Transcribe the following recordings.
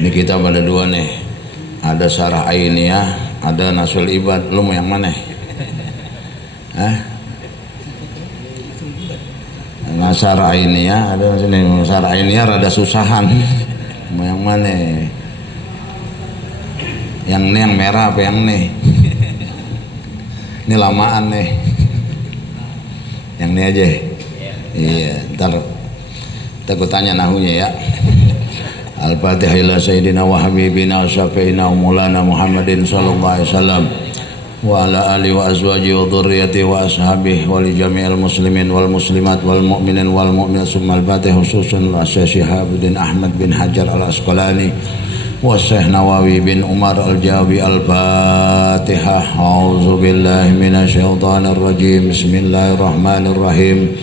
Ini kita pada dua nih. Ada Syarah Ainiyah, ada Nasul Ibad. Lu mau yang mana? Nah, Syarah Ainiyah, ada sini Syarah Ainiyah rada susahan. Mau yang mana? Yang ini yang merah apa yang ini? Ini lamaan nih. Yang ini aja. Iya, ntar aku tanya nahunya ya. Al-Fatihah ila Sayyidina wa Habibina Syafi'ina wa Maulana Muhammadin sallallahu alaihi wasallam wa ala alihi wa azwajihi wa dhurriyyatihi wa ashabihi wa li jami'il muslimin wal muslimat wal mu'minin wal mu'minat summa al-Fatihah khususan wa Syaikh Ahmad bin Hajar al-Asqalani wa Syekh Nawawi bin Umar al-Jawi al-Fatihah. A'udzu billahi minasyaitonir rajim. Bismillahirrahmanirrahim.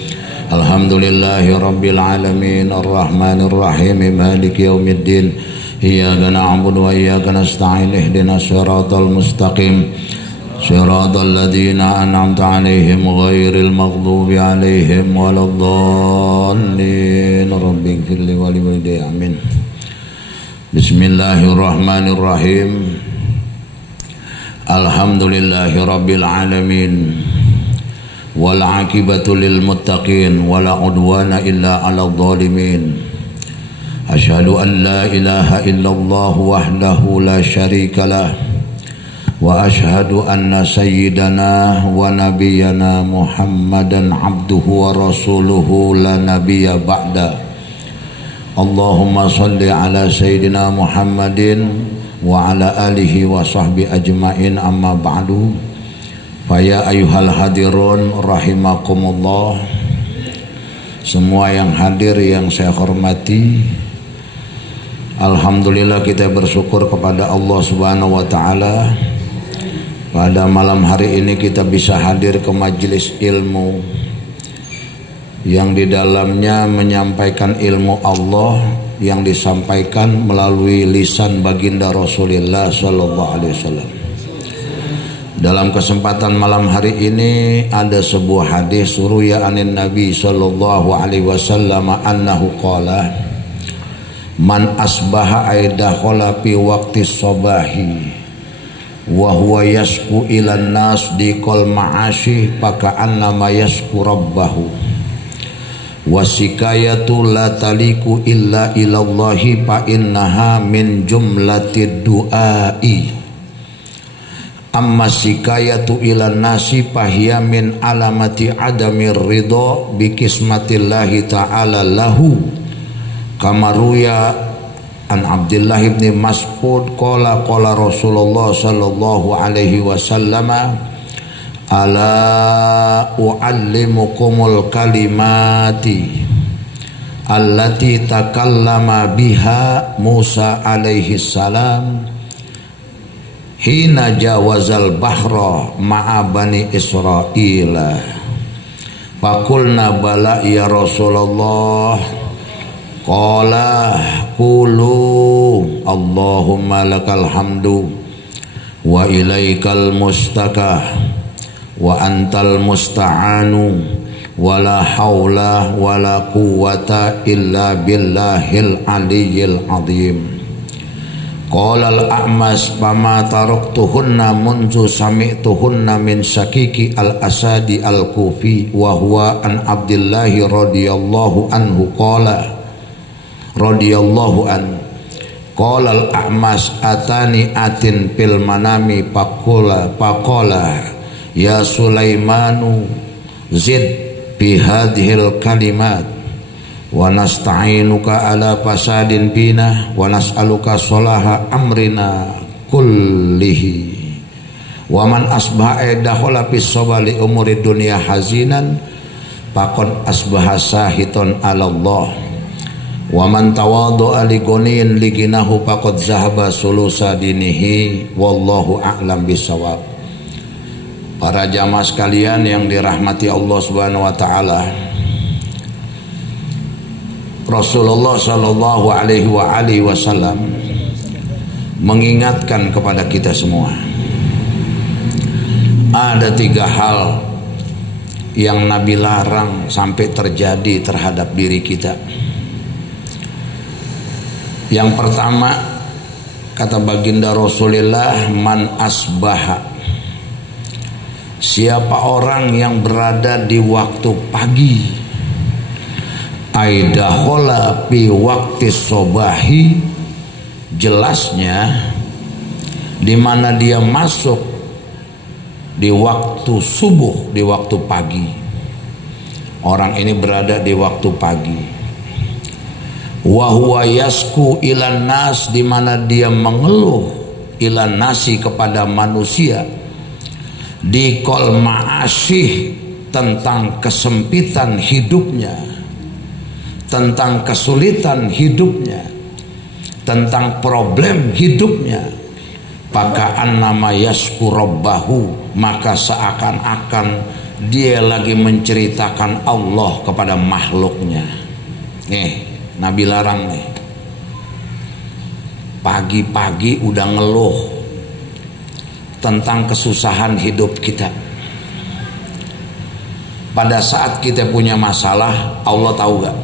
Alhamdulillahi rabbil alamin arrahmanir rahim maliki yaumiddin iyyaka na'budu wa iyyaka nasta'in ihdinas siratal mustaqim siratal ladzina an'amta 'alaihim ghairil maghdubi 'alaihim waladdallin rabbighfirli wa liwalidayya amin. Bismillahirrahmanirrahim. Alhamdulillahi rabbil alamin wal aqibatu lil muttaqin wala udwana illa 'alal zalimin. Asyhadu an la ilaha illallah wahdahu la syarikalah wa asyhadu anna sayyidana wa nabiyyana Muhammadan abduhu wa rasuluhu la nabiyya ba'da. Allahumma shalli ala sayyidina Muhammadin wa ala alihi wa sahbihi ajmain amma ba'du. Faya ayuhal hadirun rahimakumullah. Semua yang hadir yang saya hormati, alhamdulillah kita bersyukur kepada Allah Subhanahu wa taala. Pada malam hari ini kita bisa hadir ke majelis ilmu yang di dalamnya menyampaikan ilmu Allah yang disampaikan melalui lisan baginda Rasulullah sallallahu alaihi wasallam. Dalam kesempatan malam hari ini ada sebuah hadis ruya anin Nabi sallallahu alaihi wasallam annahu qala man asbaha aidakhala fi waqti sabahi wa huwa yasku ilan nas diqal ma'ashi faka annama yasku rabbahu wasikayatu la taliku illa ilallahi fa innaha min jumlatid du'ai. Amma sikayatu ilan nasi fahiya min alamati adamir ridho bi kismatillahi ta'ala lahu kama ruya an Abdullah ibn Mas'ud qala Rasulullah sallallahu alaihi wasallam ala uallimukumul kalimati allati takallama biha Musa alaihi salam hina jawazal bahra ma'a bani Israila. Faqulna bala ya Rasulullah. Qala qulu Allahumma lakal hamdu wa ilaikal mustakah wa antal musta'anu wa la hawla wa la quwwata illa billahil aliyyil azim. Qala al-A'mas fama taraktuhunna munzu sami'tuhunna min Syakiki al-Asadi al-Kufi wa huwa an Abdullah radhiyallahu anhu qala radhiyallahu an qala al-A'mas atani atin fil manami faqala ya Sulaimanu zid bi hadhil kalimat wa nasta'inuka ala fasadin bina wa nas'aluka solaha amrina kullihi wa man asbaha dakhala fis sabali umuri dunya hazinan faqad asbaha sahiton ala Allah wa man tawaddu'a li ghanin li ginahu faqad zahaba sulusa dinihi wallahu a'lam bisawab. Para jamaah sekalian yang dirahmati Allah Subhanahu wa taala, Rasulullah sallallahu alaihi wasallam mengingatkan kepada kita semua ada 3 hal yang Nabi larang sampai terjadi terhadap diri kita. Yang pertama, Kata baginda Rasulullah, man asbaha, siapa orang yang berada di waktu pagi, aidakhola fi waktu sobahi, jelasnya di mana dia masuk di waktu subuh, di waktu pagi. Orang ini berada di waktu pagi. Wa huwa yasku ilan nas, di mana dia mengeluh ilan nasi, kepada manusia, di kol ma'asyih, tentang kesempitan hidupnya, tentang kesulitan hidupnya, tentang problem hidupnya. Pakaan nama yasku robbahu, maka seakan-akan dia lagi menceritakan Allah kepada makhluknya. Nih, Nabi larang nih, pagi-pagi udah ngeluh tentang kesusahan hidup kita. Pada saat kita punya masalah, Allah tahu gak?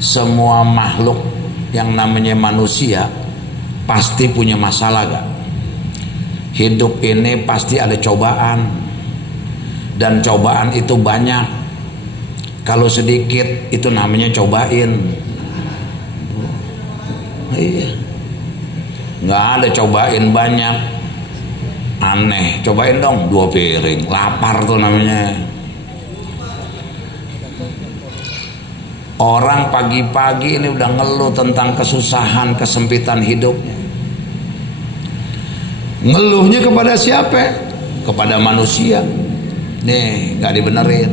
Semua makhluk yang namanya manusia pasti punya masalah gak? Hidup ini pasti ada cobaan, dan cobaan itu banyak. Kalau sedikit itu namanya cobain. Iya, nggak ada cobain banyak, aneh. Cobain dong 2 piring, lapar tuh namanya. Orang pagi-pagi ini udah ngeluh tentang kesusahan, kesempitan hidupnya. Ngeluhnya kepada siapa? Kepada manusia. Nih, nggak dibenerin.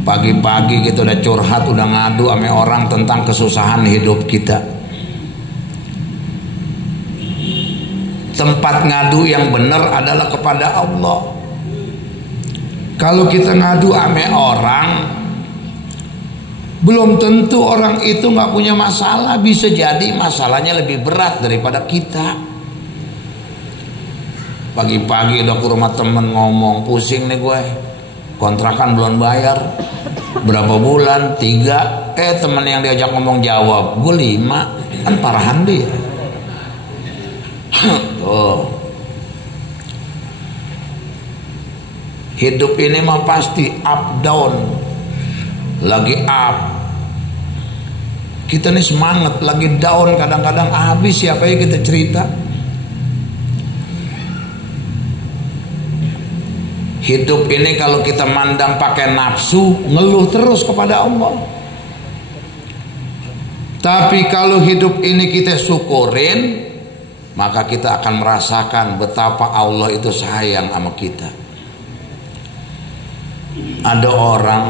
Pagi-pagi kita udah curhat, udah ngadu sama orang tentang kesusahan hidup kita. Tempat ngadu yang benar adalah kepada Allah. Kalau kita ngadu sama orang, belum tentu orang itu nggak punya masalah. Bisa jadi masalahnya lebih berat daripada kita. Pagi-pagi udah ke rumah temen ngomong, pusing nih gue, kontrakan belum bayar, berapa bulan? 3. Temen yang diajak ngomong jawab, gue 5. Kan parahan dia. Tuh. Hidup ini mah pasti up down. Lagi up, kita nih semangat. Lagi down, kadang-kadang habis. Siapa ya kita cerita. Hidup ini kalau kita mandang pakai nafsu, ngeluh terus kepada Allah. Tapi kalau hidup ini kita syukurin, maka kita akan merasakan betapa Allah itu sayang sama kita. Ada orang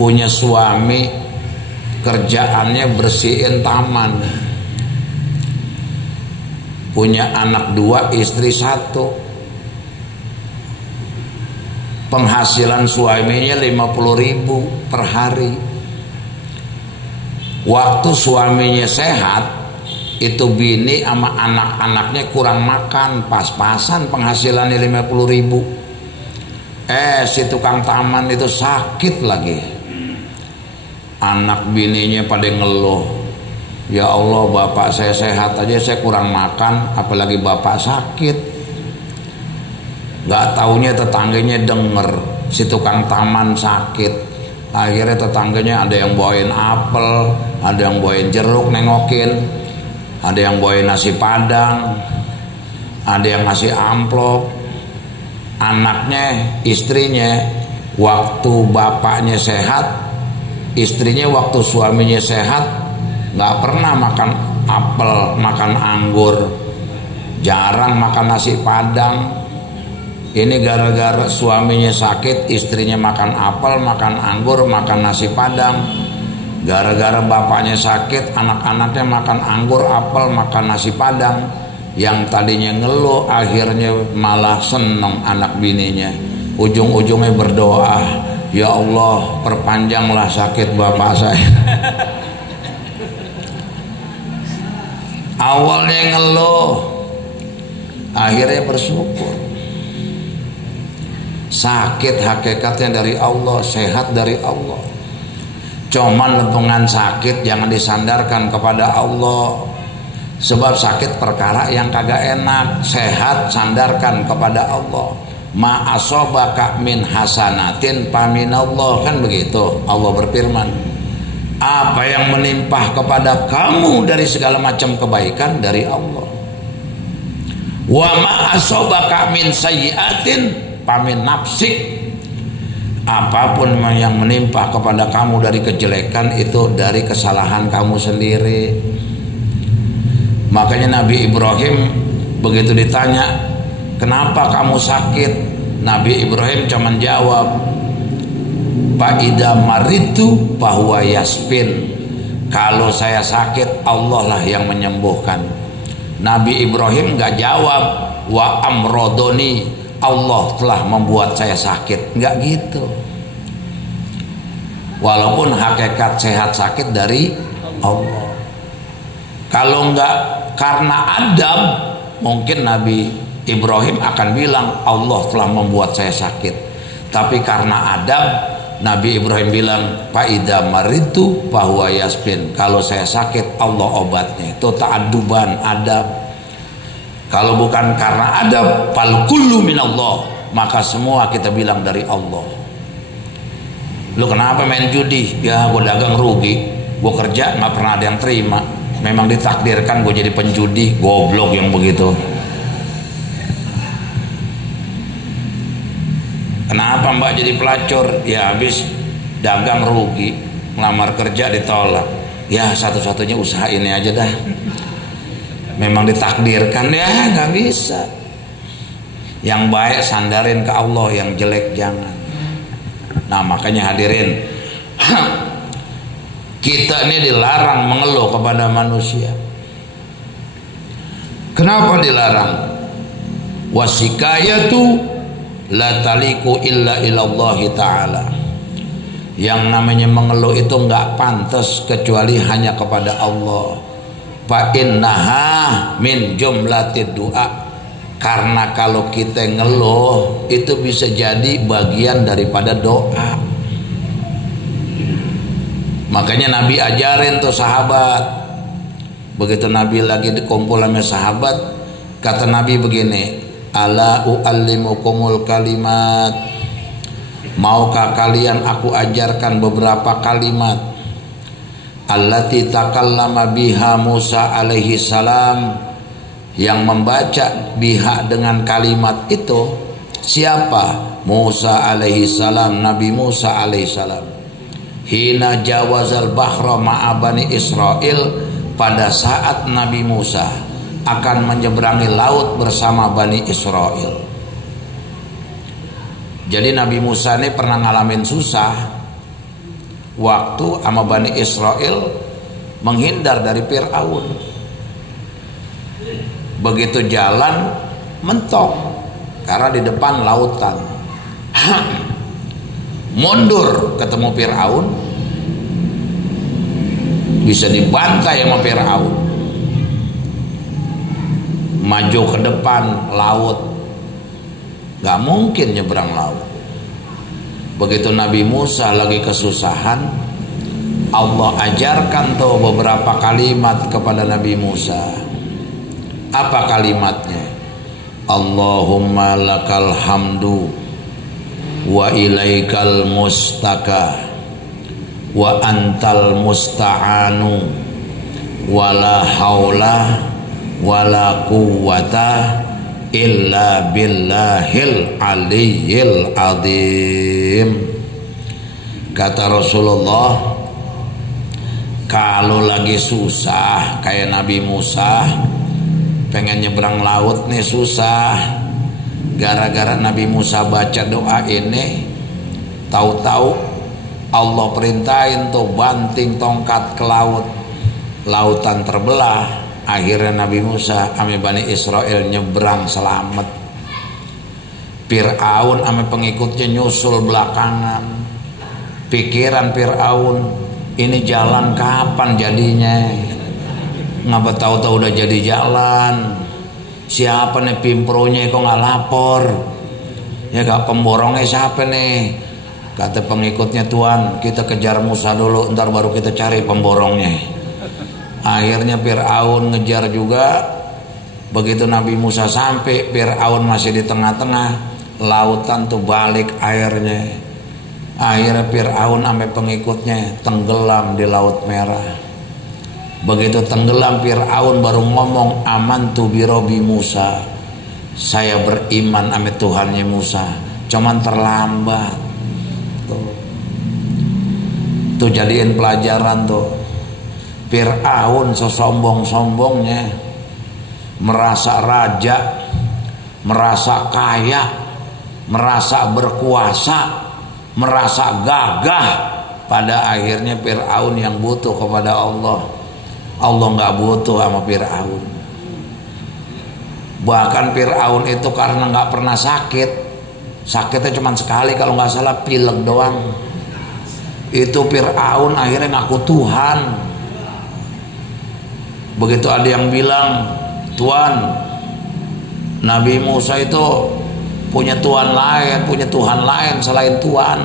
punya suami, kerjaannya bersihin taman, punya anak 2, istri 1. Penghasilan suaminya 50.000 per hari. Waktu suaminya sehat, itu bini sama anak-anaknya kurang makan, pas-pasan penghasilannya 50.000. Si tukang taman itu sakit lagi. Anak bininya pada ngeluh, ya Allah, bapak saya sehat aja saya kurang makan, apalagi bapak sakit. Gak taunya tetangganya denger si tukang taman sakit. Akhirnya tetangganya ada yang bawain apel, ada yang bawain jeruk nengokin, ada yang bawain nasi padang, ada yang ngasih amplop. Anaknya, istrinya, waktu bapaknya sehat, istrinya waktu suaminya sehat, gak pernah makan apel, makan anggur, jarang makan nasi padang. Ini gara-gara suaminya sakit, istrinya makan apel, makan anggur, makan nasi padang. Gara-gara bapaknya sakit, anak-anaknya makan anggur, apel, makan nasi padang. Yang tadinya ngeluh, akhirnya malah seneng anak bininya. Ujung-ujungnya berdoa, ya Allah, perpanjanglah sakit bapak saya. Awalnya ngeluh, akhirnya bersyukur. Sakit hakikatnya dari Allah, sehat dari Allah. Cuman lentungan sakit jangan disandarkan kepada Allah. Sebab sakit perkara yang kagak enak. Sehat sandarkan kepada Allah. Ma asobaka min hasanatin paminallah, kan begitu. Allah berfirman, apa yang menimpa kepada kamu dari segala macam kebaikan dari Allah. Wa ma asobaka min sayyiatin pamin nafsik, apapun yang menimpa kepada kamu dari kejelekan itu dari kesalahan kamu sendiri. Makanya Nabi Ibrahim begitu ditanya, kenapa kamu sakit? Nabi Ibrahim cuma jawab, Fa idza maritu fahuwa yasfin. Kalau saya sakit, Allah lah yang menyembuhkan. Nabi Ibrahim gak jawab wa amrodoni, Allah telah membuat saya sakit. Enggak gitu. Walaupun hakikat sehat sakit dari Allah. Kalau enggak karena Adam, mungkin Nabi Ibrahim akan bilang Allah telah membuat saya sakit. Tapi karena Adam, Nabi Ibrahim bilang fa idza maritu fahuwa yasfin. Kalau saya sakit, Allah obatnya. Itu ta'adduban adab. Kalau bukan karena adab, fal kullu minallah, maka semua kita bilang dari Allah. Lu kenapa main judi? Ya gue dagang rugi, gue kerja nggak pernah ada yang terima. Memang ditakdirkan gue jadi penjudi. Goblok yang begitu. Kenapa mbak jadi pelacur? Ya habis dagang rugi, ngelamar kerja ditolak. Ya satu-satunya usaha ini aja dah. Memang ditakdirkan, ya nggak bisa. Yang baik sandarin ke Allah, yang jelek jangan. Nah makanya hadirin, kita ini dilarang mengeluh kepada manusia. Kenapa dilarang? Wasikayatu la taliku illa ilallahi ta'ala. Yang namanya mengeluh itu nggak pantas kecuali hanya kepada Allah. Fa innaha min jumlatid du'a. Karena kalau kita ngeluh itu bisa jadi bagian daripada doa. Makanya Nabi ajarin tuh sahabat. Begitu Nabi lagi dikumpul sama sahabat, kata Nabi begini, ala u'allimukumul kalimat. Maukah kalian aku ajarkan beberapa kalimat allati takallama biha Musa alaihi salam, yang membaca biha dengan kalimat itu siapa? Musa alaihi salam, Nabi Musa alaihi salam. Hina jawazal bahra ma'a bani Israel, pada saat Nabi Musa akan menyeberangi laut bersama Bani Israel. Jadi Nabi Musa ini pernah ngalamin susah waktu sama Bani Israel menghindar dari Fir'aun. Begitu jalan mentok karena di depan lautan. Mundur ketemu Fir'aun, bisa dibantai sama Fir'aun. Maju ke depan laut, gak mungkin nyebrang laut. Begitu Nabi Musa lagi kesusahan, Allah ajarkan tuh beberapa kalimat kepada Nabi Musa. Apa kalimatnya? Allahumma lakal hamdu wa ilaikal mustaka wa antal musta'anu wala haula wala quwwata illa billahil aliyyil azim. Kata Rasulullah, kalau lagi susah kayak Nabi Musa pengen nyebrang laut nih susah, gara-gara Nabi Musa baca doa ini, tahu-tahu Allah perintahin tuh banting tongkat ke laut, lautan terbelah. Akhirnya Nabi Musa sama Bani Israel nyebrang selamat. Fir'aun sama pengikutnya nyusul belakangan. Pikiran Fir'aun, ini jalan kapan jadinya? Ngapa tahu-tahu udah jadi jalan? Siapa nih pimpronya kok nggak lapor? Ya kak, pemborongnya siapa nih? Kata pengikutnya, Tuan, kita kejar Musa dulu, ntar baru kita cari pemborongnya. Akhirnya Fir'aun ngejar juga. Begitu Nabi Musa sampai, Fir'aun masih di tengah-tengah lautan tuh, balik airnya. Akhirnya Fir'aun sampai pengikutnya tenggelam di Laut Merah. Begitu tenggelam, Fir'aun baru ngomong, amantu bi Robbi Musa, saya beriman sama Tuhannya Musa. Cuman terlambat. Tuh jadiin pelajaran tuh. Fir'aun sesombong-sombongnya, merasa raja, merasa kaya, merasa berkuasa, merasa gagah. Pada akhirnya Fir'aun yang butuh kepada Allah. Allah nggak butuh sama Fir'aun. Bahkan Fir'aun itu karena nggak pernah sakit, sakitnya cuma sekali kalau nggak salah, pilek doang. Itu Fir'aun akhirnya ngaku Tuhan. Begitu ada yang bilang, Tuhan, Nabi Musa itu punya Tuhan lain, punya Tuhan lain selain Tuhan.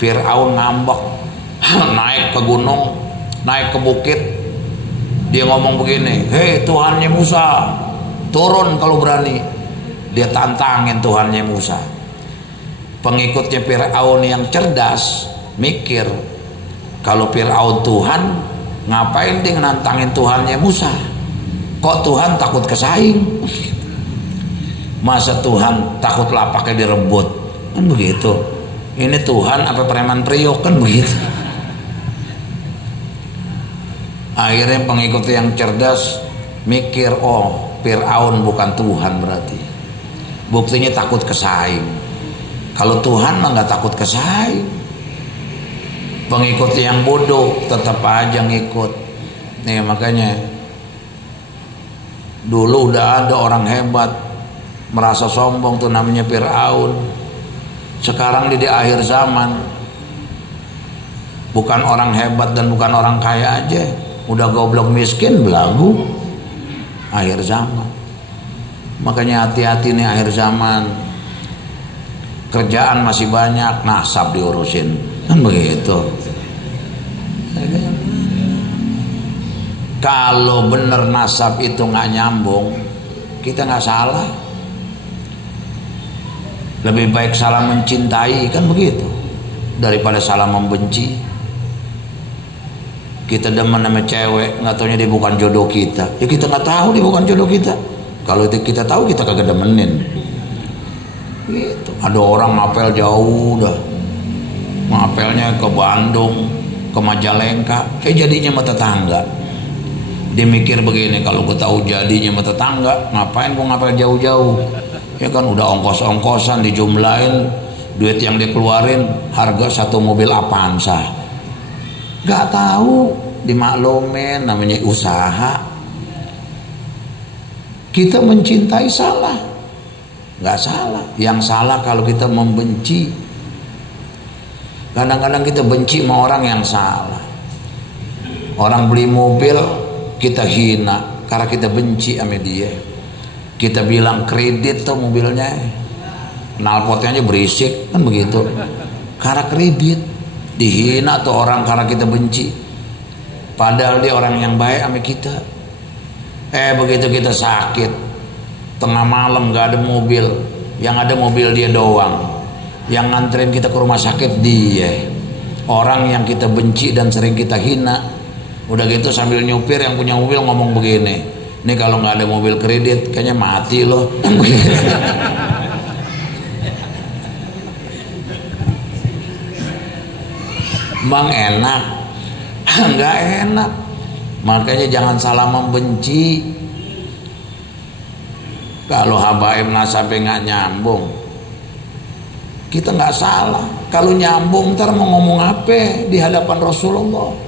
Fir'aun ngambek, naik ke gunung, naik ke bukit. Dia ngomong begini, hei Tuhannya Musa, turun kalau berani. Dia tantangin Tuhannya Musa. Pengikutnya Fir'aun yang cerdas mikir, kalau Fir'aun Tuhan, ngapain dia nantangin Tuhannya Musa? Kok Tuhan takut kesaing? Masa Tuhan takut lapaknya direbut? Kan begitu. Ini Tuhan apa preman priok? Kan begitu. Akhirnya pengikut yang cerdas mikir, oh Fir'aun bukan Tuhan berarti. Buktinya takut kesaing. Kalau Tuhan mah nggak takut kesaing. Pengikut yang bodoh tetap aja ngikut. Nih makanya dulu udah ada orang hebat merasa sombong tuh, namanya Fir'aun. Sekarang di akhir zaman bukan orang hebat dan bukan orang kaya aja, udah goblok miskin belagu. Akhir zaman. Makanya hati-hati nih akhir zaman. Kerjaan masih banyak, nasab diurusin. Kan begitu. Kalau bener nasab itu nggak nyambung, kita nggak salah. Lebih baik salah mencintai, kan begitu, daripada salah membenci. Kita demen sama cewek, nggak taunya dia bukan jodoh kita. Ya kita nggak tahu dia bukan jodoh kita. Kalau itu kita tahu, kita kagak demenin. Gitu. Ada orang ngapel jauh dah, ngapelnya ke Bandung, ke Majalengka, jadinya sama tetangga. Dia mikir begini, kalau gue tahu jadinya sama tetangga, ngapain gue ngapel jauh-jauh? Ya kan udah ongkos-ongkosan dijumlahin, duit yang dia keluarin harga satu mobil Avanza. Gak tahu, dimaklumin, namanya usaha. Kita mencintai salah? Gak salah. Yang salah kalau kita membenci. Kadang-kadang kita benci sama orang yang salah. Orang beli mobil, kita hina karena kita benci sama dia. Kita bilang kredit tuh mobilnya, knalpotnya aja berisik, kan begitu. Karena kredit, dihina tuh orang karena kita benci. Padahal dia orang yang baik sama kita. Begitu kita sakit, tengah malam gak ada mobil, yang ada mobil dia doang. Yang nganterin kita ke rumah sakit dia. Orang yang kita benci dan sering kita hina. Udah gitu sambil nyupir yang punya mobil ngomong begini, nih kalau nggak ada mobil kredit kayaknya mati loh. Bang enak? Nggak enak. Makanya jangan salah membenci. Kalau habaib nasabnya nggak nyambung, kita nggak salah. Kalau nyambung ntar mau ngomong apa di hadapan Rasulullah?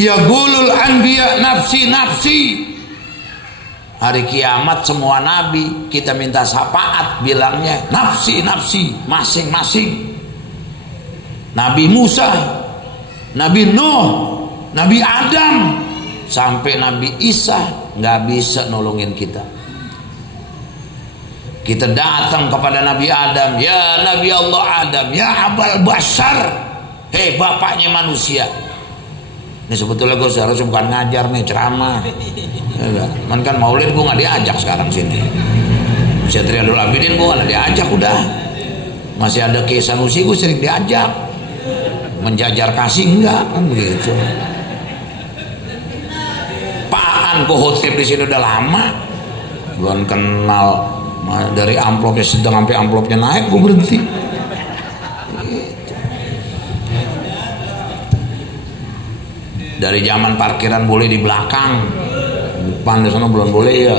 Ya gulul anbiya nafsi nafsi. Hari kiamat semua nabi kita minta syafaat, bilangnya nafsi nafsi, masing-masing. Nabi Musa, Nabi Nuh, Nabi Adam, sampai Nabi Isa nggak bisa nolongin kita. Kita datang kepada Nabi Adam, ya Nabi Allah Adam, ya Abal Bashar, hei bapaknya manusia. Ini sebetulnya gue seharusnya bukan ngajar nih, ceramah. Ya, kan maulid gue nggak diajak sekarang sini. Syekh Riyadul Abidin gue nggak diajak udah. Masih ada Kiai Sanusi gue sering diajak. Menjajar kasih enggak kan begitu. Apaan kok khotib di sini udah lama, belum kenal dari amplopnya sedang sampai amplopnya naik gue berhenti. Gitu. Dari zaman parkiran boleh di belakang, depan di sana belum boleh ya,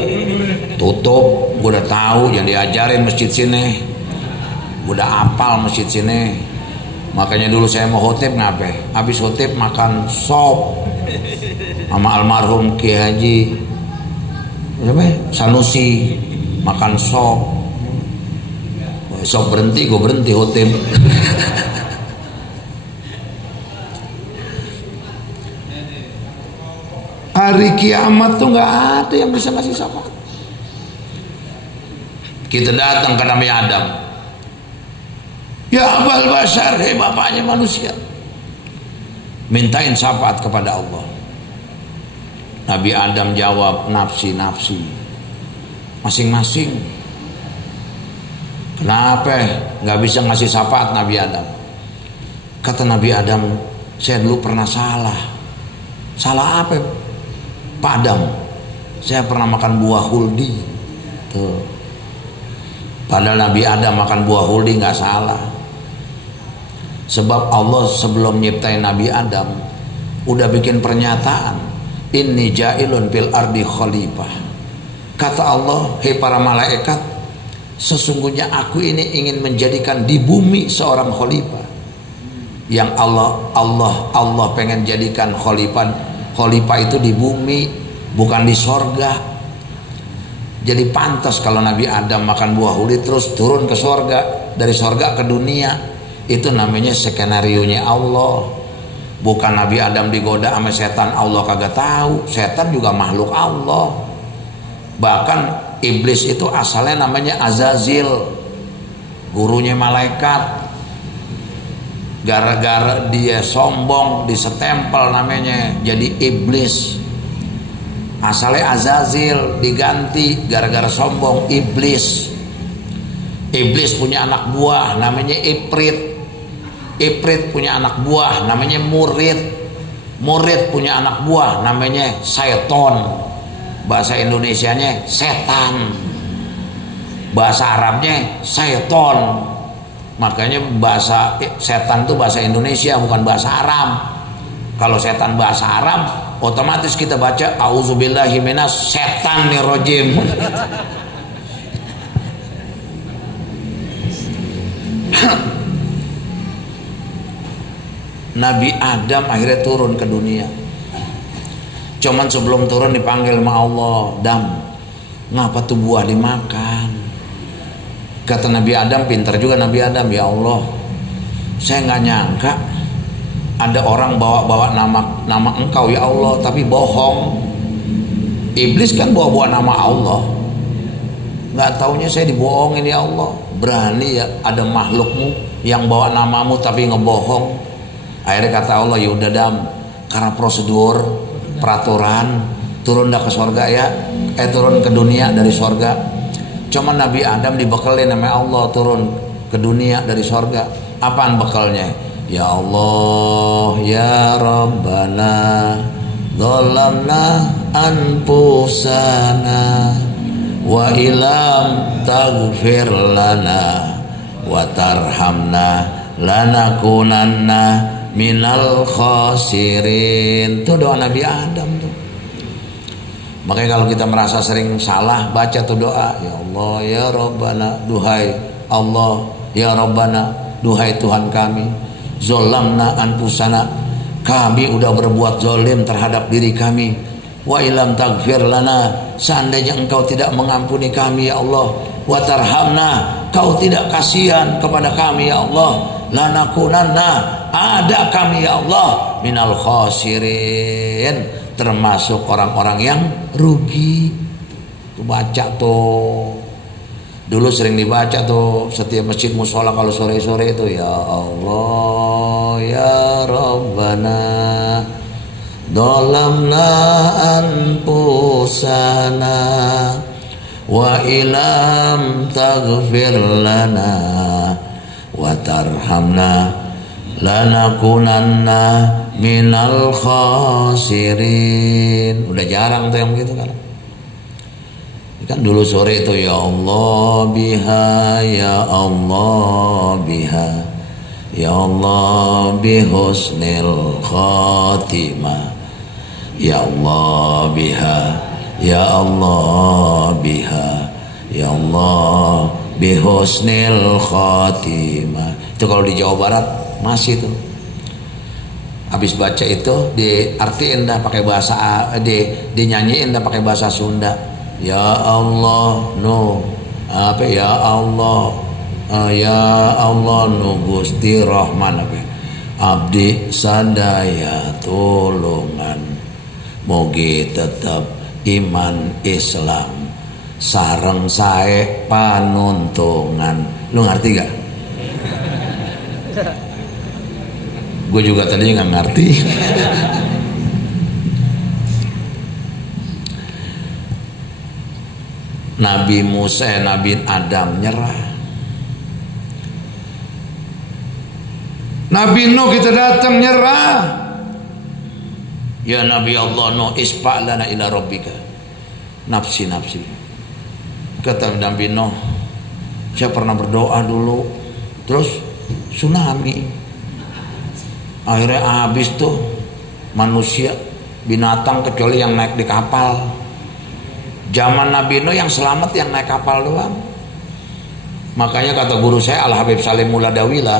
tutup. Gue udah tahu, jangan diajarin masjid sini. Gue udah apal masjid sini. Makanya dulu saya mau khotib ngapain? Habis khotib makan sop sama almarhum Kiai Haji Sanusi, makan sop. Sop berhenti, gue berhenti khotib. Hari kiamat tuh nggak ada yang bisa ngasih syafaat. Kita datang ke Nabi Adam, ya Abal Bashar, hei bapaknya manusia, mintain syafaat kepada Allah. Nabi Adam jawab, nafsi masing-masing. Kenapa nggak bisa ngasih syafaat Nabi Adam? Kata Nabi Adam, saya dulu pernah salah apa Pak Adam? Saya pernah makan buah huldi tuh. Padahal Nabi Adam makan buah huldi nggak salah. Sebab Allah sebelum nyiptain Nabi Adam udah bikin pernyataan, inni ja'ilun fil ardi khalifah. Kata Allah, hei para malaikat, sesungguhnya aku ini ingin menjadikan di bumi seorang khalifah. Yang Allah pengen jadikan khalifah itu di bumi, bukan di sorga. Jadi pantas kalau Nabi Adam makan buah hulid terus turun ke sorga, dari sorga ke dunia. Itu namanya skenarionya Allah. Bukan Nabi Adam digoda sama setan, Allah kagak tahu. Setan juga makhluk Allah. Bahkan iblis itu asalnya namanya Azazil, gurunya malaikat. Gara-gara dia sombong disetempel namanya jadi iblis. Asalnya Azazil, diganti gara-gara sombong iblis. Iblis punya anak buah namanya Ifrit. Ifrit punya anak buah namanya Murid. Murid punya anak buah namanya Syaiton. Bahasa Indonesianya setan, bahasa Arabnya Syaiton. Makanya bahasa setan itu bahasa Indonesia, bukan bahasa Arab. Kalau setan bahasa Arab, otomatis kita baca auzubillahi minas setanir rajim. Nabi Adam akhirnya turun ke dunia. Cuman sebelum turun dipanggil sama Allah, Dam, ngapa tuh buah dimakan? Kata Nabi Adam, pintar juga Nabi Adam, ya Allah, saya nggak nyangka ada orang bawa nama engkau ya Allah, tapi bohong. Iblis kan bawa nama Allah, nggak taunya saya dibohongin ya Allah. Berani ya ada makhlukmu yang bawa namamu tapi ngebohong. Akhirnya kata Allah, ya udah Dam, karena prosedur peraturan turun dah ke surga ya, turun ke dunia dari surga. Cuma Nabi Adam dibekelin sama Allah turun ke dunia dari surga. Apaan bekalnya? Ya Allah, ya Rabbana, zalamna anfusana wa ilam taghfir lana wa tarhamna lanakunanna minal khasirin. Itu doa Nabi Adam tuh. Makanya kalau kita merasa sering salah, baca tuh doa, ya Allah ya Rabbana, duhai Allah ya Rabbana, duhai Tuhan kami, zolamna anfusana, kami udah berbuat zolim terhadap diri kami, wa ilam taghfir lana, seandainya engkau tidak mengampuni kami ya Allah, wa tarhamna, kau tidak kasihan kepada kami ya Allah, lanakunanna, ada kami ya Allah, minal khasirin, termasuk orang-orang yang rugi. Tuh baca tuh. Dulu sering dibaca tuh setiap masjid musola kalau sore-sore itu, ya Allah ya Rabbana dolamna anfusana wa ilam taghfir lana wa tarhamna lanakunanna minal khasirin. Udah jarang tuh yang begitu kan. Kan dulu sore itu, ya Allah biha, ya Allah biha, ya Allah bihusnil khatimah, ya Allah biha, ya Allah biha, ya Allah bihusnil khatimah. Itu kalau di Jawa Barat masih tuh. Habis baca itu diartiin dah pakai bahasa, dinyanyiin dah pakai bahasa Sunda. Ya Allah ya Allah ya Allah Gusti Rahman abdi sadaya tulungan mogi tetap iman Islam sareng sae panuntungan. Lu ngerti gak? Gue juga tadi nggak ngerti. Nabi Musa, Nabi Adam nyerah. Nabi Nuh kita datang nyerah. Ya Nabi Allah Nuh isfa' lana ila rabbika. Nafsi. Kata Nabi Nuh, saya pernah berdoa dulu, terus tsunami. Akhirnya habis tuh manusia, binatang kecuali yang naik di kapal. Zaman Nabi Nuh yang selamat yang naik kapal doang. Makanya kata guru saya Al Habib Salim Muladawila,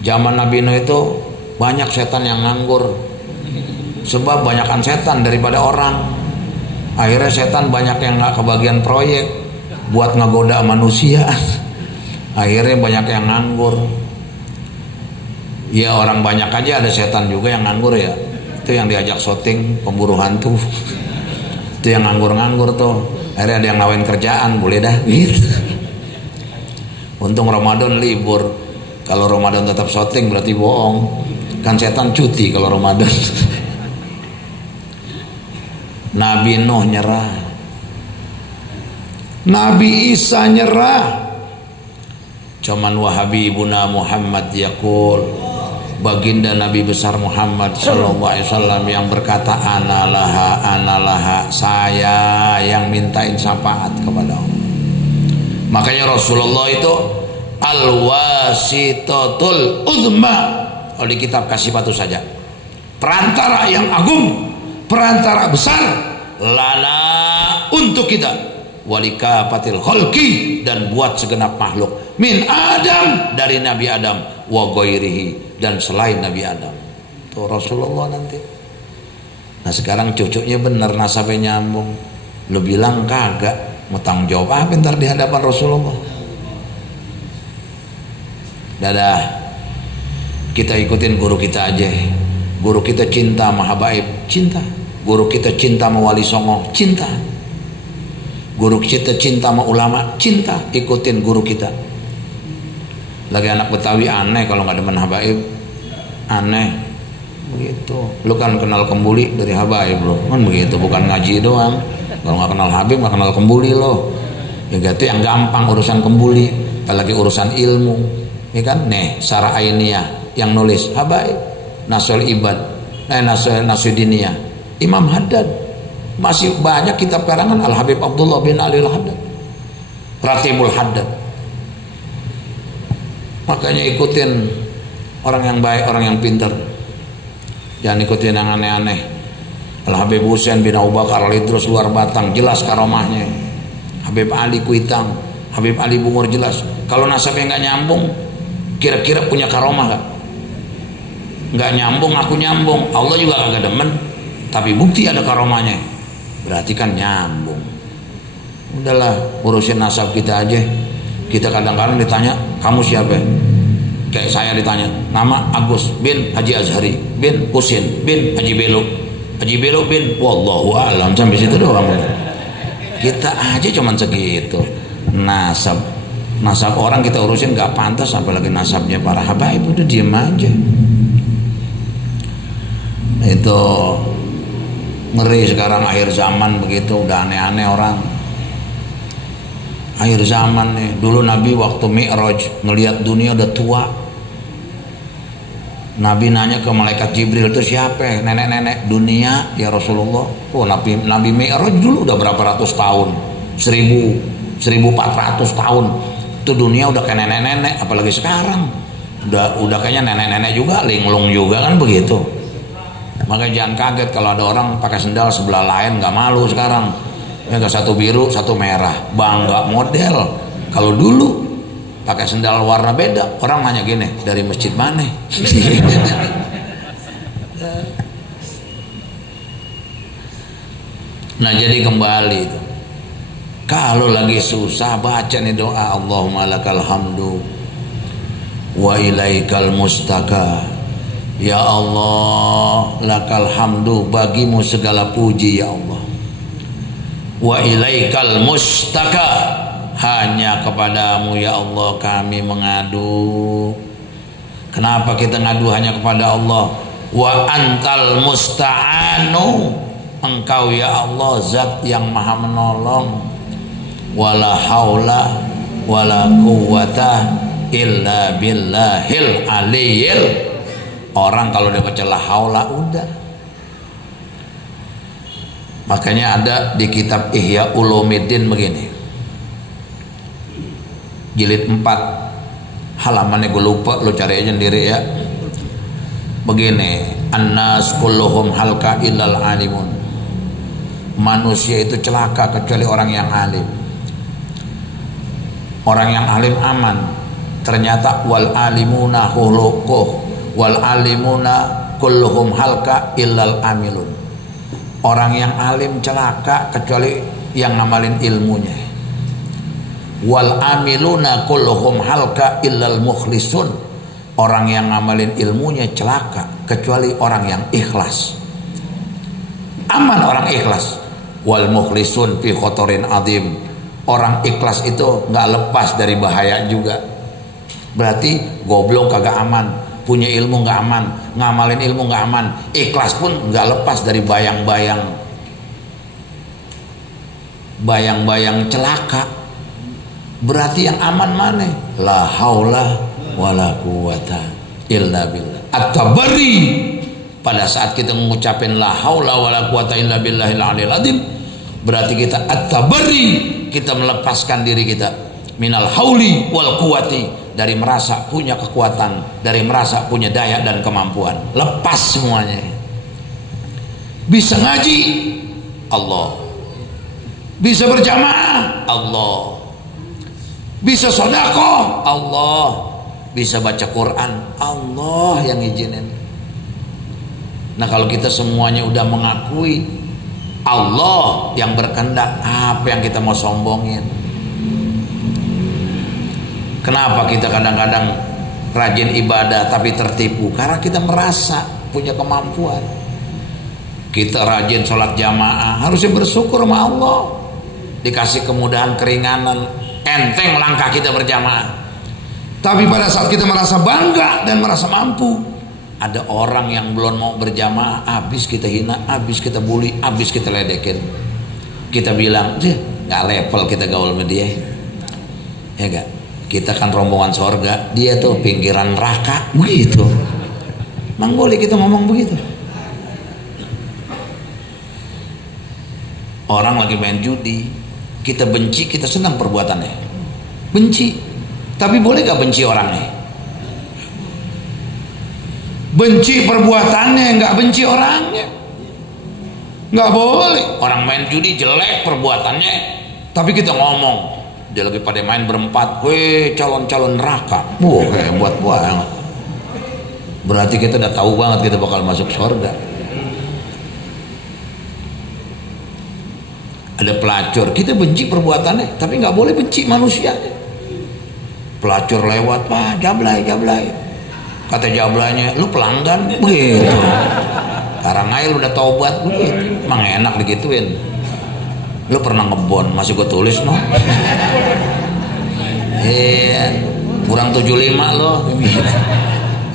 zaman Nabi Nuh itu banyak setan yang nganggur. Sebab banyakan setan daripada orang. Akhirnya setan banyak yang gak kebagian proyek buat ngegoda manusia. Akhirnya banyak yang nganggur. Ya orang banyak aja ada setan juga yang nganggur ya. Itu yang diajak syuting pemburu hantu. Itu yang nganggur-nganggur tuh. Akhirnya ada yang nawain kerjaan, boleh dah gitu. Untung Ramadan libur. Kalau Ramadan tetap syuting berarti bohong. Kan setan cuti kalau Ramadan. Nabi Nuh nyerah. Nabi Isa nyerah. Cuman wahabibuna Muhammad yaqul, baginda Nabi besar Muhammad sallallahu alaihi wasallam yang berkata analaha, saya yang mintain syafaat kepada Allah. Makanya Rasulullah itu al-wasitatul uzma. Kalau di kitab Kasifatu saja, perantara yang agung, perantara besar, lana untuk kita, walikafatil khalqi, dan buat segenap makhluk, min Adam, dari Nabi Adam, wa ghairihi, dan selain Nabi Adam. Tuh Rasulullah nanti. Nah sekarang cucunya bener nasabnya nyambung. Lu bilang kagak, mau tanggung jawab apa ntar di hadapan Rasulullah. Dadah, kita ikutin guru kita aja. Guru kita cinta sama habaib, cinta. Guru kita cinta sama wali songo, cinta. Guru kita cinta sama ulama, cinta. Ikutin guru kita. Lagi anak Betawi aneh kalau nggak demen habaib, aneh begitu. Lu kan kenal kembuli dari habaib lo, kan begitu, bukan ngaji doang. Kalau nggak kenal habib nggak kenal kembuli lo. Ya gitu yang gampang urusan kembuli, apalagi urusan ilmu, ya kan? Nih Syarah Ainiyah yang nulis habaib, Nasul Ibad, Nasudiniyah, Imam Haddad. Masih banyak kitab karangan Al Habib Abdullah bin Ali Al Haddad, Ratibul Haddad. Makanya ikutin orang yang baik, orang yang pintar. Jangan ikutin yang aneh-aneh. Al Habib Husain bin Abu Bakar Al Idrus luar Batang, jelas karomahnya. Habib Ali Kuitang, Habib Ali Bungur, jelas. Kalau nasabnya nggak nyambung, kira-kira punya karomah gak? Nggak nyambung, aku nyambung. Allah juga agak demen, tapi bukti ada karomahnya. Berarti kan nyambung. Udahlah, urusin nasab kita aja. Kita kadang-kadang ditanya, kamu siapa? Kayak saya ditanya, nama Agus bin Haji Azhari bin Husin bin Haji Belo. Haji Belo bin wallahu a'lam, sampai situ doang. Kita aja cuman segitu. nasab orang kita urusin nggak pantas, apalagi nasabnya para habaib. Udah diem aja. Itu ngeri sekarang akhir zaman begitu, udah aneh-aneh orang. Akhir zaman nih. Dulu Nabi waktu Mi'raj ngelihat dunia udah tua. Nabi nanya ke malaikat Jibril, itu siapa? Nenek-nenek dunia ya Rasulullah. Oh, Nabi Mi'raj dulu udah berapa ratus tahun? 1400 tahun. Itu dunia udah kayak nenek-nenek, apalagi sekarang. Udah kayaknya nenek-nenek juga, linglung juga kan begitu. Makanya jangan kaget kalau ada orang pakai sendal sebelah lain, nggak malu sekarang. Ya, satu biru, satu merah, bangga model. Kalau dulu pakai sendal warna beda, orang nanya gini, dari masjid mana? Nah, jadi kembali itu. Kalau lagi susah baca nih doa, Allahumma lakal hamdu wa ilaikal mustaka. Ya Allah, lakal hamdu, bagimu segala puji ya Allah. Wa ilaikal mustaka, hanya kepadamu ya Allah kami mengadu. Kenapa kita ngadu hanya kepada Allah? Wa antal musta'anu, engkau ya Allah zat yang maha menolong. Wala haula wala quwwata illa billahil aliyil. Orang kalau udah baca la haula udah. Makanya ada di kitab Ihya Ulumuddin begini, jilid 4 halamannya gue lupa, lo cari aja sendiri ya. Begini, annas kulluhum halka illal alimun. Manusia itu celaka kecuali orang yang alim. Orang yang alim aman. Ternyata wal alimuna khuluquh wal alimuna kulluhum halka illal amilun. Orang yang alim celaka kecuali yang ngamalin ilmunya. Wal amiluna kulluhum halka illal mukhlisun. Orang yang ngamalin ilmunya celaka kecuali orang yang ikhlas. Aman orang ikhlas. Wal mukhlisun fi khotorin adim. Orang ikhlas itu nggak lepas dari bahaya juga. Berarti goblok kagak aman, punya ilmu nggak aman, ngamalin ilmu nggak aman, ikhlas pun nggak lepas dari bayang-bayang celaka. Berarti yang aman mana? La haula wala quwata illa billah. At-Tabari, pada saat kita mengucapin la haula wala quwata illa billahil aliyil azim, berarti kita at-Tabari, kita melepaskan diri kita minal hauli wal quwati, dari merasa punya kekuatan, dari merasa punya daya dan kemampuan. Lepas semuanya. Bisa ngaji Allah, bisa berjamaah Allah, bisa sedekah Allah, bisa baca Quran Allah yang izinin. Nah, kalau kita semuanya udah mengakui Allah yang berkehendak, apa yang kita mau sombongin? Kenapa kita kadang-kadang rajin ibadah tapi tertipu? Karena kita merasa punya kemampuan. Kita rajin sholat jamaah, harusnya bersyukur sama Allah, dikasih kemudahan, keringanan, enteng langkah kita berjamaah. Tapi pada saat kita merasa bangga dan merasa mampu, ada orang yang belum mau berjamaah, habis kita hina, habis kita bully, habis kita ledekin. Kita bilang, nggak level kita gaul sama dia. Ya gak? Kita kan rombongan sorga, dia tuh pinggiran neraka, begitu. Mang boleh kita ngomong begitu? Orang lagi main judi, kita benci, kita senang perbuatannya. Benci, tapi boleh gak benci orangnya? Benci perbuatannya, nggak benci orangnya. Nggak boleh. Orang main judi jelek perbuatannya, tapi kita ngomong, dia lagi pada main berempat, weh calon-calon neraka. Wah, hebat banget. Berarti kita udah tahu banget kita bakal masuk surga. Ada pelacur, kita benci perbuatannya, tapi nggak boleh benci manusianya. Pelacur lewat, wah jablay. Kata jablanya, lu pelanggan begitu. Karangail udah taubat begitu. Emang enak digituin. Lu pernah ngebon, masih gue tulis no. Iya, kurang 75 lo.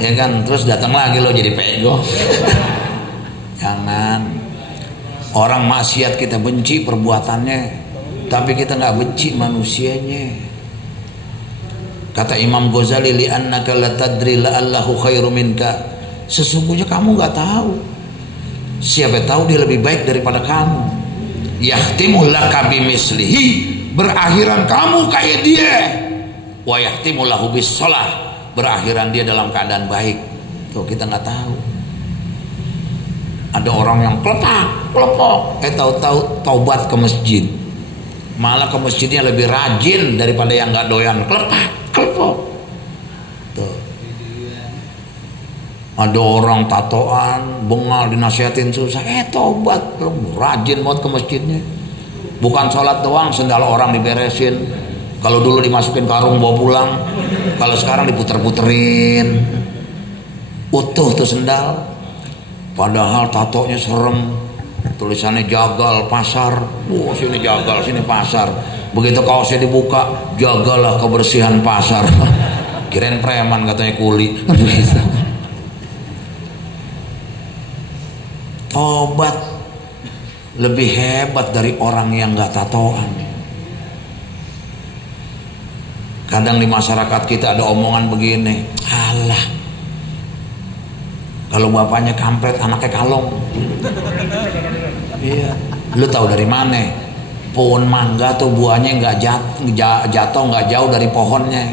Ya kan, terus datang lagi lo jadi pego. Jangan. Orang maksiat kita benci perbuatannya, tapi kita nggak benci manusianya. Kata Imam Ghazali, li'annaka la tadri la'allahu khairu minka. Sesungguhnya kamu nggak tahu. Siapa tahu dia lebih baik daripada kamu. Yahtimu laka bimislihi, berakhiran kamu kayak dia. Wa yahtimu lahu bis-shalah, berakhiran dia dalam keadaan baik. Tuh kita nggak tahu. Ada orang yang kelepok, tahu-tahu taubat ke masjid. Malah ke masjidnya lebih rajin daripada yang nggak doyan kelepok. Tuh. Ada orang tatoan, bengal, dinasihatin susah, tobat, rajin banget ke masjidnya. Bukan sholat doang, sendal orang diberesin. Kalau dulu dimasukin karung bawa pulang, kalau sekarang diputer-puterin, utuh tuh sendal. Padahal tatonya serem, tulisannya jagal pasar. Sini jagal, sini pasar. Begitu kaosnya dibuka, jagalah kebersihan pasar. Kirain preman katanya kuli. Tobat lebih hebat dari orang yang gak tatoan. Kadang di masyarakat kita ada omongan begini, alah, kalau bapaknya kampret anaknya kalong. Iya, lu tahu dari mana? Pohon mangga tuh buahnya nggak jatuh nggak jauh dari pohonnya.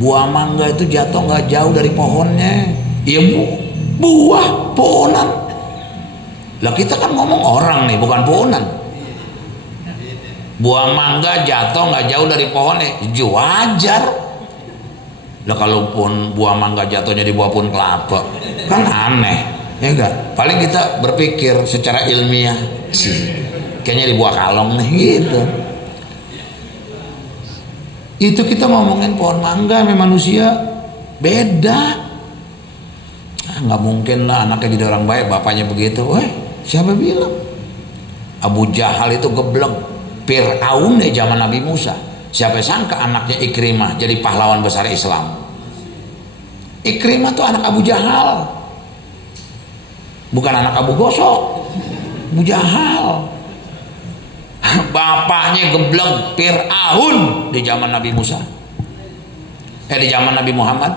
Buah mangga itu jatuh nggak jauh dari pohonnya. Iya buah pohonan. Lah kita kan ngomong orang nih, bukan pohonan. Buah mangga jatuh nggak jauh dari pohonnya, wajar. Lah kalau pun buah mangga jatuhnya di bawah pohon kelapa, kan aneh, ya enggak? Paling kita berpikir secara ilmiah, kayaknya di buah kalong nih gitu. Itu kita ngomongin pohon mangga sama manusia beda. Nggak mungkin lah anaknya jadi orang baik, bapaknya begitu. Siapa bilang? Abu Jahal itu geblek, Fir'aun di zaman Nabi Musa. Siapa sangka anaknya Ikrimah jadi pahlawan besar Islam. Ikrimah tuh anak Abu Jahal, bukan anak Abu Gosok. Abu Jahal. Bapaknya geblek, Fir'aun di zaman Nabi Musa. Di zaman Nabi Muhammad.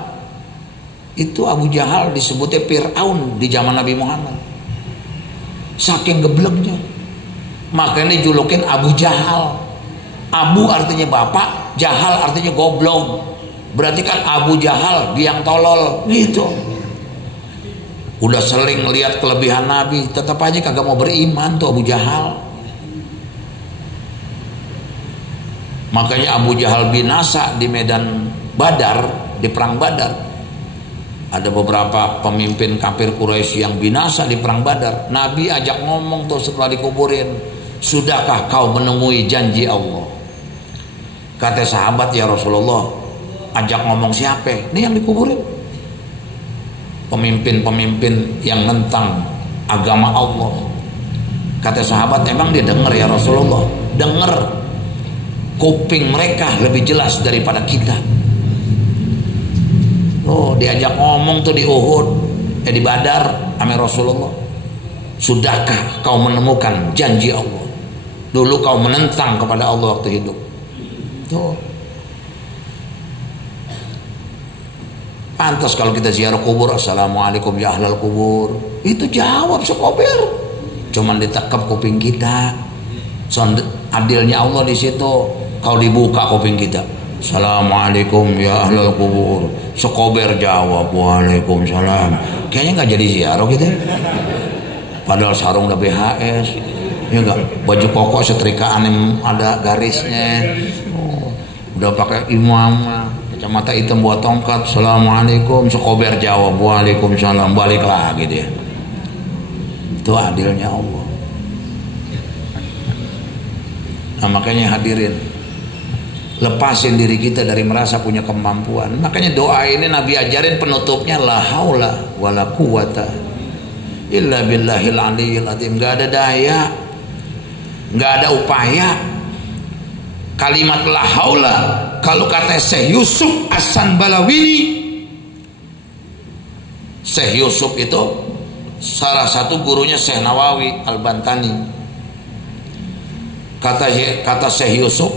Itu Abu Jahal disebutnya Fir'aun di zaman Nabi Muhammad. Saking gebleknya, makanya dijulukin Abu Jahal. Abu artinya bapak, Jahal artinya goblok. Berarti kan Abu Jahal biang tolol gitu. Udah sering lihat kelebihan Nabi, tetap aja kagak mau beriman tuh Abu Jahal. Makanya Abu Jahal binasa di medan Badar, di perang Badar. Ada beberapa pemimpin kafir Quraisy yang binasa di perang Badar. Nabi ajak ngomong tuh setelah dikuburin, sudahkah kau menemui janji Allah? Kata sahabat, ya Rasulullah, ajak ngomong siapa? Ini yang dikuburin. Pemimpin-pemimpin yang nentang agama Allah. Kata sahabat, emang dia dengar ya Rasulullah? Dengar. Kuping mereka lebih jelas daripada kita. Diajak ngomong tuh di Uhud, di Badar sama Rasulullah. Sudahkah kau menemukan janji Allah? Dulu kau menentang kepada Allah waktu hidup. Tuh. Pantas kalau kita ziarah kubur, assalamualaikum ya ahlal kubur. Itu jawab sekober. Cuman ditekap kuping kita. Adilnya Allah di situ. Kau dibuka kuping kita. Assalamualaikum ya ahlal kubur. Sekober jawab waalaikumsalam. Kayaknya nggak jadi ziarah gitu. Padahal sarung udah BHS. Ya enggak, baju koko setrikaan yang ada garisnya. Udah pakai imam, kacamata hitam buat tongkat. Assalamualaikum. Sekober jawab waalaikumsalam. Balik lagi dia. Itu adilnya Allah. Nah makanya hadirin, lepasin diri kita dari merasa punya kemampuan. Makanya doa ini Nabi ajarin penutupnya, la haula wala quwata illa billahil aliyyil azim. Gak ada daya, gak ada upaya Kalimat la haula kalau kata Syekh Yusuf As-Sanbalawini, Syekh Yusuf itu salah satu gurunya Syekh Nawawi Al-Bantani. Kata Syekh Yusuf,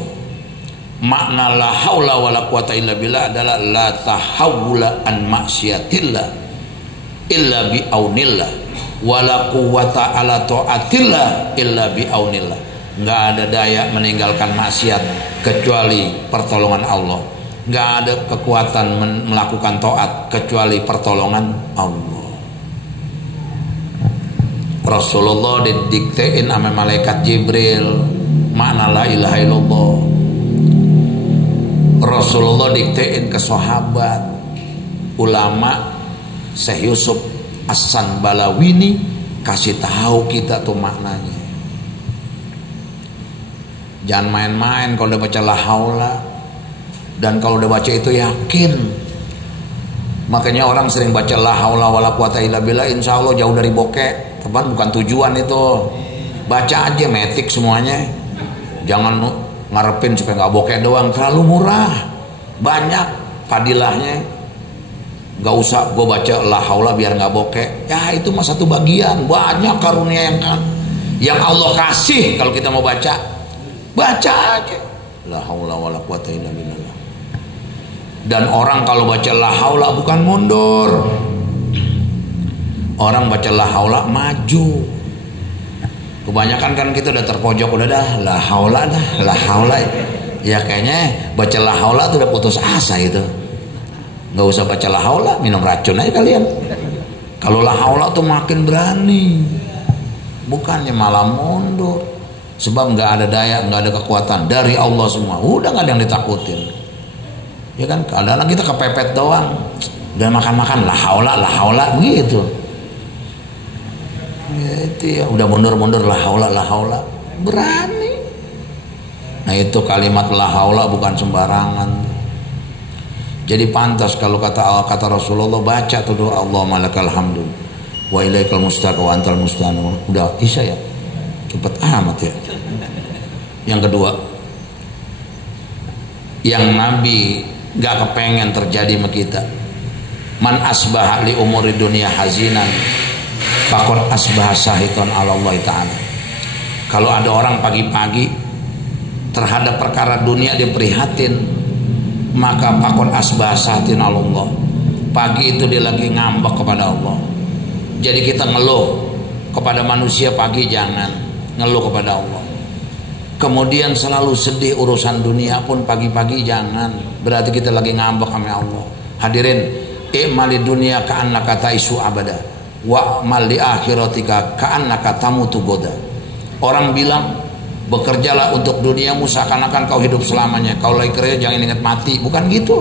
makna la haula wala quwata illa billah adalah la tahawula an maksiatillah illa bi aunillah wala quwata ala taatillah illa bi aunillah. Enggak ada daya meninggalkan maksiat kecuali pertolongan Allah. Enggak ada kekuatan melakukan taat kecuali pertolongan Allah. Rasulullah didiktein sama malaikat Jibril makna la ilaha illallah. Rasulullah diktein ke sahabat, ulama Syekh Yusuf As-Sanbalawini kasih tahu kita tuh maknanya. Jangan main-main kalau udah baca la haula, dan kalau udah baca itu yakin. Makanya orang sering baca la haula wala quwata illa billah, insya Allah jauh dari bokeh. Teman, bukan tujuan itu. Baca aja metik semuanya. Jangan ngarepin supaya nggak bokeh doang, terlalu murah. Banyak fadilahnya. Nggak usah gue baca la haula biar nggak bokeh. Ya itu mah satu bagian. Banyak karunia yang Allah kasih kalau kita mau baca. Baca aja la haula wala quwata illa billah. Dan orang kalau baca la haula bukan mundur. Orang baca la haula maju. Kebanyakan kan kita udah terpojok, udah dah la haula dah, la haula. Ya kayaknya baca la haula tuh udah putus asa itu. Nggak usah baca la haula, minum racun aja kalian. Kalau la haula tuh makin berani. Bukannya malah mundur. Sebab nggak ada daya, nggak ada kekuatan dari Allah semua. Udah nggak ada yang ditakutin. Ya kan, kadang-kadang kita kepepet doang. Udah makan-makan la haula gitu. Itu ya, udah mundur-mundur la haula. Berani. Nah itu kalimat la haula bukan sembarangan. Jadi pantas kalau kata Rasulullah baca tuh doa Allahumma lakal hamdu wa ilaikal mustaq wa antal musta'an. Udah isya ya. Cepet amat ya. Yang kedua, yang Nabi gak kepengen terjadi sama kita, man asbaha li umuri dunia hazinan faqad asbaha sahiton ala Allah ta'ala. Kalau ada orang pagi-pagi terhadap perkara dunia dia prihatin, maka faqad asbaha sahiton ala Allah. Pagi itu dia lagi ngambek kepada Allah. Jadi kita ngeluh kepada manusia pagi, jangan ngeluh kepada Allah. Kemudian selalu sedih urusan dunia pun pagi-pagi jangan. Berarti kita lagi ngambek sama Allah. Hadirin, i'mali dunia ka'annaka ta'isu abada wa mali akhiratika ka'annaka tamutu goda. Orang bilang bekerjalah untuk duniamu seakan-akan kau hidup selamanya. Kalau lagi kerja jangan ingat mati. Bukan gitu.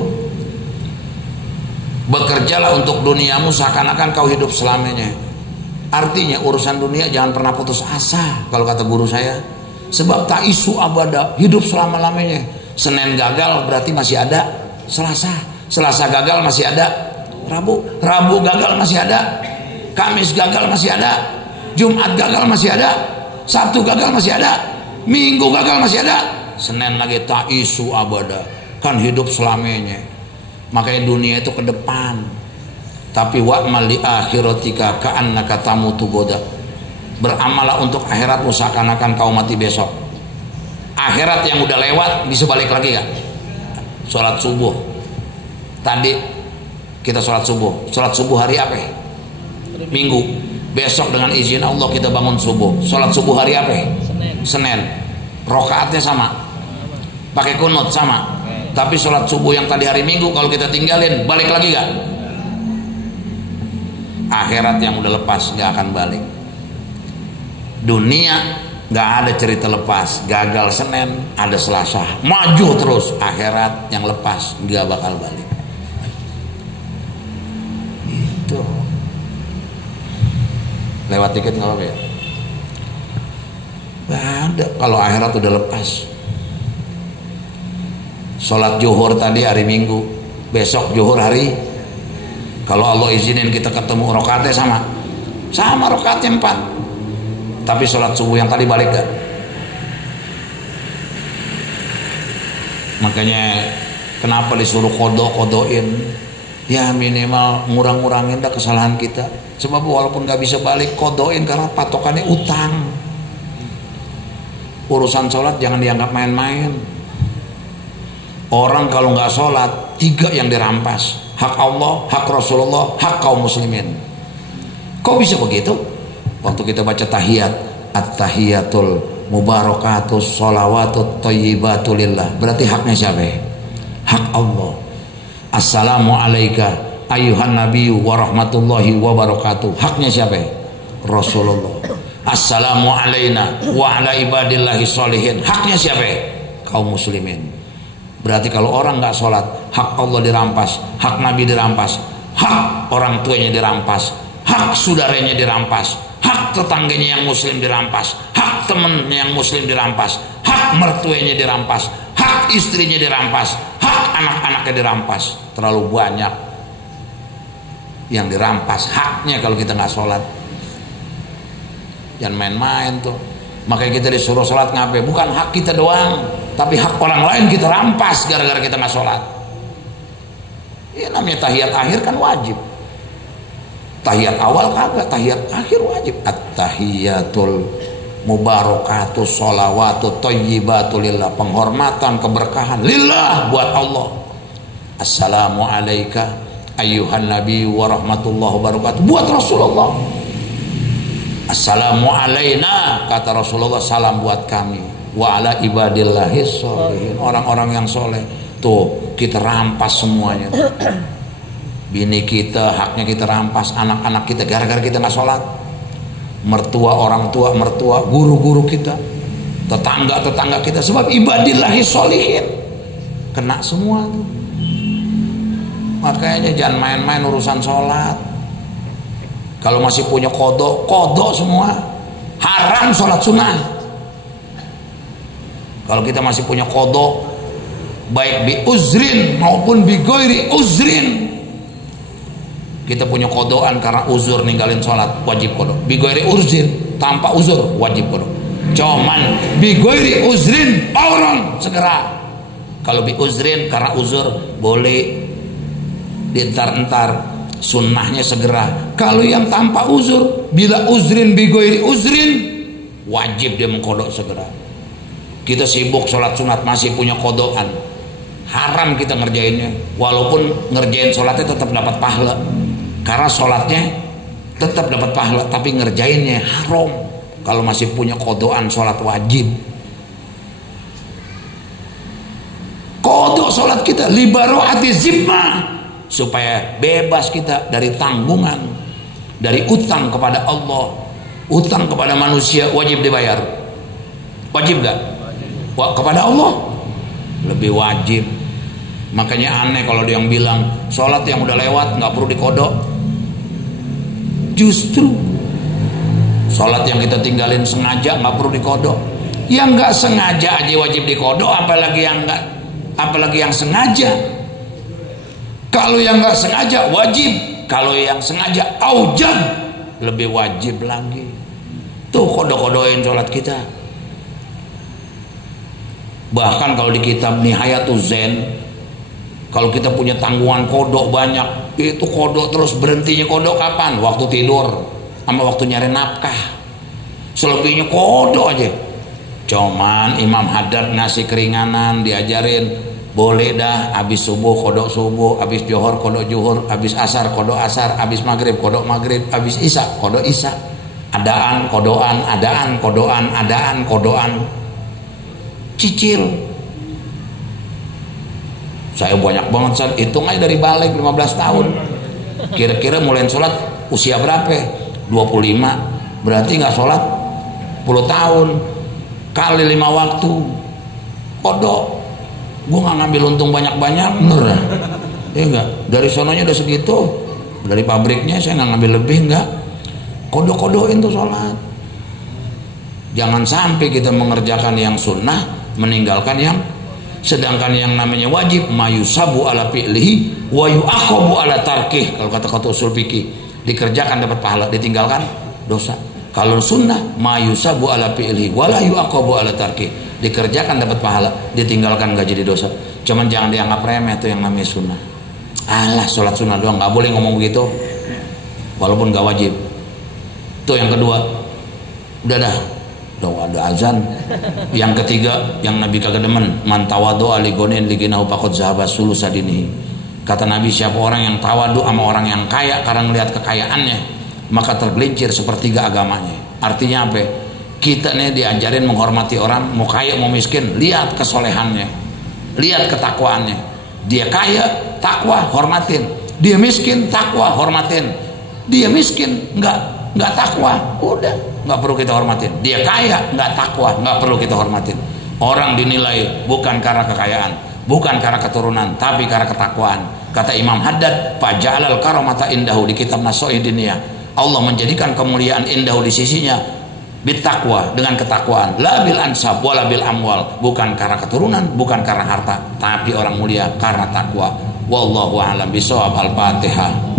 Bekerjalah untuk duniamu seakan-akan kau hidup selamanya. Artinya urusan dunia jangan pernah putus asa. Kalau kata guru saya, sebab ta'isu abada, hidup selama-lamanya. Senin gagal berarti masih ada Selasa gagal masih ada Rabu gagal masih ada, Kamis gagal masih ada, Jumat gagal masih ada, Sabtu gagal masih ada, Minggu gagal masih ada, Senin lagi ta'isu abada, kan hidup selamanya. Makanya dunia itu ke depan. Tapi wa'mal li akhiratika ka'annaka tamutu goda. Beramalah untuk akhiratmu seakan-akan kau mati besok. Akhirat yang udah lewat bisa balik lagi gak? Sholat subuh. Tadi kita sholat subuh. Sholat subuh hari apa? Minggu. Besok dengan izin Allah kita bangun subuh. Sholat subuh hari apa? Senin. Rokaatnya sama. Pakai kunut sama. Tapi sholat subuh yang tadi hari Minggu kalau kita tinggalin balik lagi gak? Akhirat yang udah lepas gak akan balik. Dunia gak ada cerita lepas. Gagal Senin ada Selasa, maju terus. Akhirat yang lepas gak bakal balik. Itu lewat dikit gak apa ya? Gak ada. Kalau akhirat udah lepas. Sholat zuhur tadi hari Minggu, besok zuhur hari, kalau Allah izinin kita ketemu rakaatnya sama rakaatnya 4. Tapi sholat subuh yang tadi balik gak? Makanya kenapa disuruh kodoin? Ya minimal ngurang-ngurangin dah kesalahan kita. Sebab walaupun gak bisa balik, kodoin karena patokannya utang. Urusan sholat jangan dianggap main-main. Orang kalau gak sholat, 3 yang dirampas: hak Allah, hak Rasulullah, hak kaum muslimin. Kok bisa begitu? Waktu kita baca tahiyat, at-tahiyatul mubarakatus sholawatut thayyibatulillah, berarti haknya siapa? Hak Allah. Assalamu alayka ayuhan nabiyyu wa rahmatullahi wa barakatuh, haknya siapa? Rasulullah. Assalamu alayna wa ala ibadillahi sholihin, haknya siapa? Kaum muslimin. Berarti kalau orang gak sholat, hak Allah dirampas, hak Nabi dirampas, hak orang tuanya dirampas, hak saudaranya dirampas, hak tetangganya yang muslim dirampas, hak temennya yang muslim dirampas, hak mertuanya dirampas, hak istrinya dirampas, hak anak-anaknya dirampas. Terlalu banyak yang dirampas haknya kalau kita nggak sholat. Jangan main-main tuh. Makanya kita disuruh sholat ngapain? Bukan hak kita doang, tapi hak orang lain kita rampas gara-gara kita nggak sholat. Ya namanya tahiyat akhir kan wajib. Tahiyat awal kagak, tahiyat akhir wajib. At-tahiyatul mubarakatus sholawatut thayyibatulillah, penghormatan, keberkahan lillah, buat Allah. Assalamu alayka ayyuhan nabi wa rahmatullahi wa barakatuh, buat Rasulullah. Assalamu alayna, kata Rasulullah, salam buat kami. Wa ala ibadillahi sholihin, orang-orang yang soleh. Tuh kita rampas semuanya. Bini kita haknya kita rampas, anak-anak kita gara-gara kita nggak sholat. Mertua, orang tua, mertua, guru-guru kita, tetangga-tetangga kita, sebab ibadillahi sholihin, kena semua tuh. Makanya jangan main-main urusan sholat. Kalau masih punya kodok semua. Haram sholat sunnah. Kalau kita masih punya kodok, baik bi uzrin maupun bi ghairi uzrin, kita punya kodokan karena uzur ninggalin sholat, wajib kodok. Bi ghairi uzrin, tanpa uzur wajib kodok. Cuman bi ghairi uzrin orang segera. Kalau bi uzrin karena uzur boleh dientar-entar, sunnahnya segera. Kalau yang tanpa uzur, bila uzrin bi ghairi uzrin, wajib dia mengkodok segera. Kita sibuk sholat sunat masih punya kodokan, haram kita ngerjainnya. Walaupun ngerjain sholatnya tetap dapat pahala, karena sholatnya tetap dapat pahala, tapi ngerjainnya haram kalau masih punya kodokan sholat wajib. Kodok sholat kita libaroati zimmah, supaya bebas kita dari tanggungan, dari utang kepada Allah. Utang kepada manusia wajib dibayar, wajib gak? Kepada Allah lebih wajib. Makanya aneh kalau dia yang bilang sholat yang udah lewat gak perlu dikodok. Justru sholat yang kita tinggalin sengaja gak perlu dikodok. Yang gak sengaja aja wajib dikodok, apalagi yang sengaja. Kalau yang nggak sengaja wajib, kalau yang sengaja aujab, lebih wajib lagi. Tuh kodok-kodokin sholat kita. Bahkan kalau di kitab Nihayatuz Zain, kalau kita punya tanggungan kodok banyak, itu kodok terus. Berhentinya kodok kapan? Waktu tidur sama waktu nyari nafkah. Selebihnya kodok aja. Cuman Imam Haddad ngasih keringanan, diajarin boleh dah habis subuh kodok subuh, habis johor kodok johor, habis asar kodok asar, habis maghrib kodok maghrib, habis isya kodok isya. Adaan kodokan, adaan kodokan, adaan kodokan. Cicil. Saya banyak banget, saya hitung aja dari balik 15 tahun. Kira-kira mulai sholat usia berapa? 25. Berarti nggak sholat 10 tahun. Kali 5 waktu kodok. Gue nggak ngambil untung banyak-banyak, bener ya enggak? Dari sononya udah segitu, dari pabriknya saya nggak ngambil lebih, enggak. Kodok-kodokin tuh sholat. Jangan sampai kita mengerjakan yang sunnah, meninggalkan yang, sedangkan yang namanya wajib mayusabu ala fi'lihi wa yu'aqabu ala tarkih. Kalau kata-kata usul fikih, dikerjakan dapat pahala, ditinggalkan dosa. Kalau sunnah mayusabu ala fi'lihi wa la yu'aqabu ala tarkih, dikerjakan dapat pahala, ditinggalkan gak jadi dosa. Cuman jangan dianggap remeh tuh yang namanya sunnah. Alah, sholat sunnah doang, nggak boleh ngomong begitu, walaupun nggak wajib. Tuh yang kedua, udah ada azan. Yang ketiga, yang Nabi kagak demen, man tawadu aligonin liginahu faqad zahaba sulusadinihi. Kata Nabi, siapa orang yang tawadu sama orang yang kaya karena melihat kekayaannya, maka tergelincir sepertiga agamanya. Artinya apa? Kita nih diajarin menghormati orang, mau kaya mau miskin, lihat kesolehannya, lihat ketakwaannya. Dia kaya, takwa, hormatin. Dia miskin, takwa, hormatin. Dia miskin, nggak takwa, udah nggak perlu kita hormatin. Dia kaya, nggak takwa, nggak perlu kita hormatin. Orang dinilai bukan karena kekayaan, bukan karena keturunan, tapi karena ketakwaan. Kata Imam Haddad, faja'alal karamata indahu, di kitab Nashoi Diniyah, Allah menjadikan kemuliaan indahu di sisinya bittaqwa, dengan ketakwaan, la bil ansab wala bil amwal, bukan karena keturunan, bukan karena harta, tapi orang mulia karena takwa. Wallahu a'lam bishawab. Al-Fatihah.